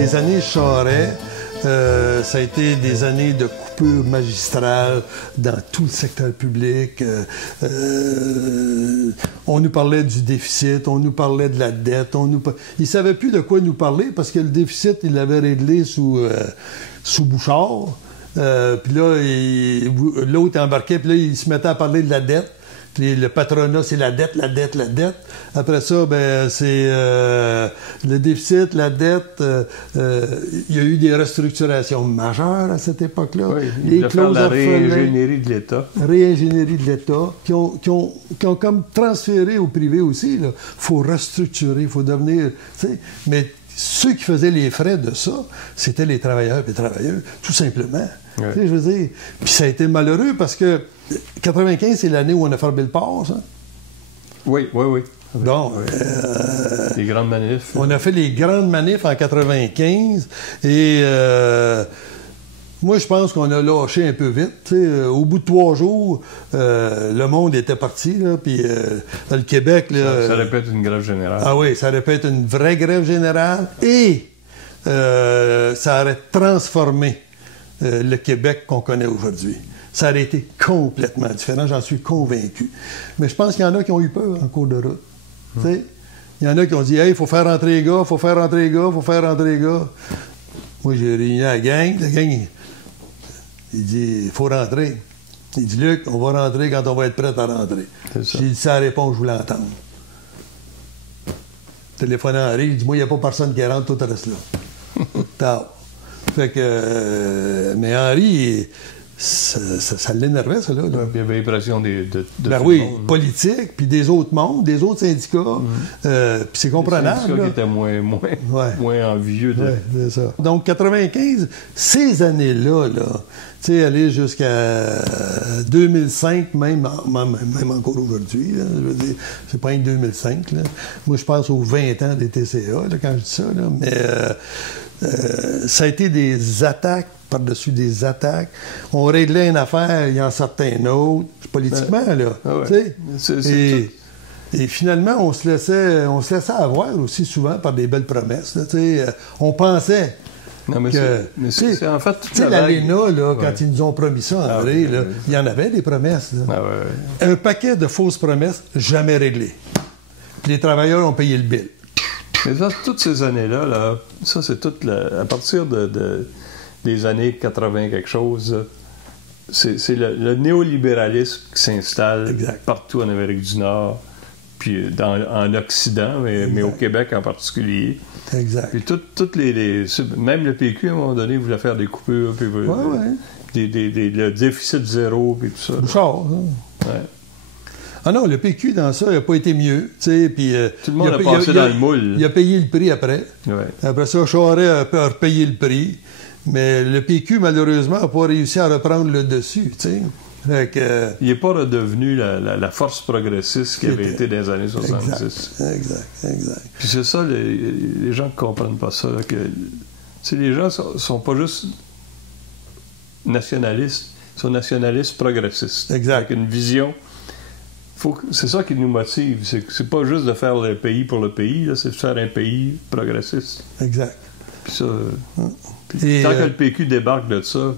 Les années Charest, ça a été des années de coupure magistrale dans tout le secteur public. On nous parlait du déficit, on nous parlait de la dette. Ils ne savaient plus de quoi nous parler parce que le déficit, ils l'avaient réglé sous Bouchard. Puis là, l'autre embarquait, puis là, il se mettait à parler de la dette. Puis le patronat, c'est la dette, la dette, la dette. Après ça, ben c'est le déficit, la dette. Il y a eu des restructurations majeures à cette époque-là. Oui, les clauses la réingénierie de l'État. Réingénierie de l'État, qui ont comme transféré au privé aussi. Il faut restructurer, il faut devenir... Mais ceux qui faisaient les frais de ça, c'était les travailleurs et les travailleuses, tout simplement. Oui. Je veux dire. Puis ça a été malheureux parce que 95, c'est l'année où on a fermé le port, ça. Oui. Donc, les grandes manifs. On a fait les grandes manifs en 95 et moi, je pense qu'on a lâché un peu vite. Au bout de 3 jours, le monde était parti, là, puis dans le Québec... Là, ça aurait pu être une grève générale. Ah oui, ça aurait pu être une vraie grève générale et ça aurait transformé le Québec qu'on connaît aujourd'hui. Ça aurait été complètement différent, j'en suis convaincu. Mais je pense qu'il y en a qui ont eu peur en cours de route. Il y en a qui ont dit « Hey, il faut faire rentrer les gars, il faut faire rentrer les gars, il faut faire rentrer les gars. » Moi, j'ai réuni la gang. La gang, il dit « Il faut rentrer. » Il dit « Luc, on va rentrer quand on va être prêt à rentrer. » J'ai dit « C'est la réponse, je voulais entendre. » Téléphone à Henri, il dit « Moi, il n'y a pas personne qui rentre, tout reste là. » Tard. Fait que... mais Henri... Ça l'énervait, ça, là. Ouais, puis il y avait l'impression de ben tout oui, le monde. politique, puis des autres mondes, des autres syndicats. Puis c'est comprenable. Les syndicats qui étaient moins envieux de... Oui, c'est ça. Donc, 95, ces années-là, tu sais, aller jusqu'à 2005, même encore aujourd'hui, je veux dire, c'est pas en 2005, là. Moi, je pense aux 20 ans des TCA, là, quand je dis ça, là. Mais ça a été des attaques par-dessus des attaques. On réglait une affaire, il en sortait une autre, politiquement, là. Ah ouais. Et finalement, on se laissait avoir aussi souvent par des belles promesses. Là, on pensait mais c'est en fait... Tu sais, l'ALENA, là, quand ils nous ont promis ça, André, là, il y en avait des promesses. Là. Un paquet de fausses promesses, jamais réglées. Puis les travailleurs ont payé le bill. Mais ça, toutes ces années-là, là, ça, c'est toute à partir des années 80 quelque chose, c'est le néolibéralisme qui s'installe partout en Amérique du Nord, puis en Occident, mais au Québec en particulier. Exact. Puis même le PQ, à un moment donné, voulait faire des coupures, puis le déficit zéro, puis tout ça. Bouchard, ouais. Ah non, le PQ, dans ça, il n'a pas été mieux. Puis, tout le monde a passé dans le moule. Il a payé le prix après. Ouais. Après ça, Charest a repayé le prix. Mais le PQ, malheureusement, n'a pas réussi à reprendre le dessus. Fait que, il n'est pas redevenu la force progressiste qu'il avait été dans les années 70. Exact. Puis c'est ça, les gens ne comprennent pas ça. Là, que, les gens ne sont pas juste nationalistes, ils sont nationalistes progressistes. Exact. Avec une vision... c'est ça qui nous motive. C'est pas juste de faire le pays pour le pays, là, c'est de faire un pays progressiste. Exact. Puis ça... tant que le PQ débarque de ça...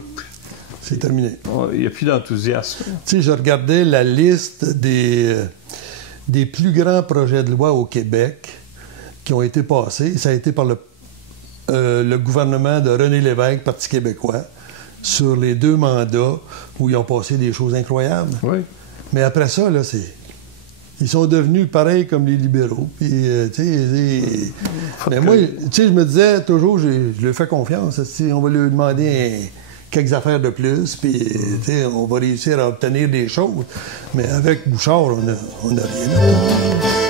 C'est terminé. Il n'y a plus d'enthousiasme. Tu sais, je regardais la liste des plus grands projets de loi au Québec qui ont été passés. Ça a été par le gouvernement de René Lévesque, Parti québécois, sur les 2 mandats où ils ont passé des choses incroyables. Oui. Mais après ça, là, ils sont devenus pareils comme les libéraux. Puis, mais moi, je me disais toujours, je lui fais confiance. On va lui demander quelques affaires de plus, puis on va réussir à obtenir des choses. Mais avec Bouchard, on n'a rien.